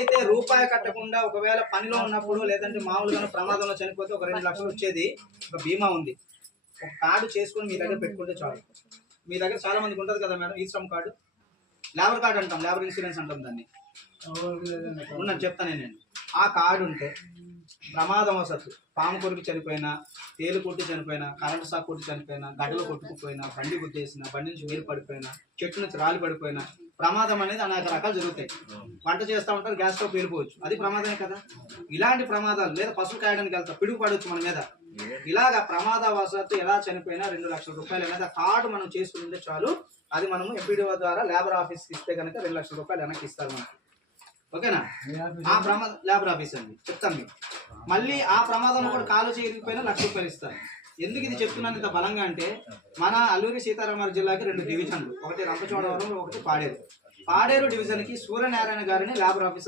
అయితే రూపాయి కట్టకుండా ఒకవేళ పనిలో ఉన్నప్పుడు లేదంటే మామూలుగా ప్రమాదంలో చనిపోతే ఒక 2 లక్షలు వచ్చేది ఒక బీమా ఉంది. ఒక కార్డు చేసుకొని మీ దగ్గర పెట్టుకుంటే చాలు. మీ దగ్గర చాలా మందికి ఉంటుంది కదా మేడం, ఈ శ్రమ్ కార్డు, లేబర్ కార్డు అంటాం, లేబర్ ఇన్సూరెన్స్ అంటాం దాన్ని. ఉన్నాను చెప్తాను నేను. ఆ కార్డు ఉంటే ప్రమాదవశత్తు పాము కొరికి చనిపోయినా, తేలు కొట్టి చనిపోయినా, కరెంట్ షాక్ కొట్టి చనిపోయినా, గడ్డలు కొట్టుకుపోయినా, బండి గుద్దేసినా, బండి నుంచి నీరు పడిపోయినా, చెట్టు నుంచి రాలి పడిపోయినా, ప్రమాదం అనేది అనేక రకాలు జరుగుతాయి. వంట చేస్తూ ఉంటారు, గ్యాస్ స్టవ్ పేలిపోవచ్చు, అది ప్రమాదమే కదా. ఇలాంటి ప్రమాదాలు, లేదా పశువులు కాయడానికి వెళ్తా పిడుగు పడవచ్చు మన మీద, ఇలాగ ప్రమాదవశాత్తు ఎలా చనిపోయినా 2 లక్షల రూపాయలు అనేది కార్డు మనం చేసుకుంటే చాలు. అది మనము ఎంపీడీఓ ద్వారా లేబర్ ఆఫీస్కి ఇస్తే కనుక 2 లక్షల రూపాయలు వెనక్కి ఇస్తారు మనకి. ఓకేనా? ఆ ప్రమాదం లేబర్ ఆఫీస్ అండి, చెప్తాను మీకు. మళ్ళీ ఆ ప్రమాదంలో కూడా కాలు చేయకపోయినా 1 లక్ష రూపాయలు ఇస్తారు. ఎందుకు ఇది చెప్తున్నాను ఇంత బలంగా అంటే, మన అల్లూరి సీతారామరాజు జిల్లాకి 2 డివిజన్లు, ఒకటి రంపచోడవరం, ఒకటి పాడేరు. పాడేరు డివిజన్కి సూర్యనారాయణ గారిని లేబర్ ఆఫీసర్